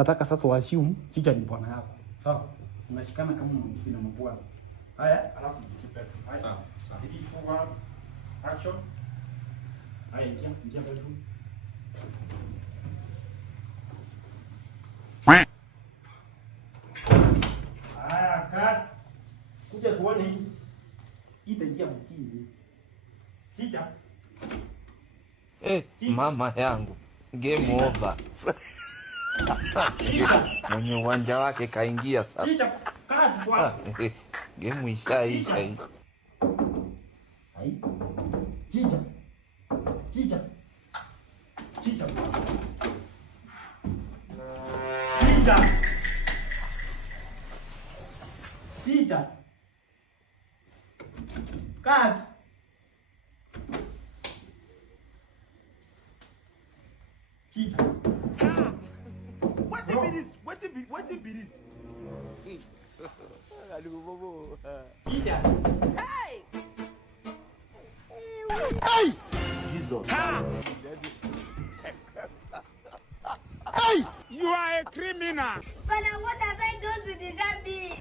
nataka sasa washumu Chicha ni bwana yako. Sawa? Unashikana kama unamshika na mbwana. Haya, alafu jikipe. Sawa, sawa. Hiki forward action. Haya, ingia bedroom. Haya, cut. Kuja tuone hii. Itaingia mchini. Chicha. Mama yangu. Game over. Mwenye uwanja wake kaingia sasa. Chicha, cut bwana. Game ishaisha hii. Hai. Chicha. Chicha. Chicha. Chicha. Chicha. Cut. Chicha. What be this? Chicha. Hey! Jesus. Hey! You are a criminal. Father, what have I done to deserve this?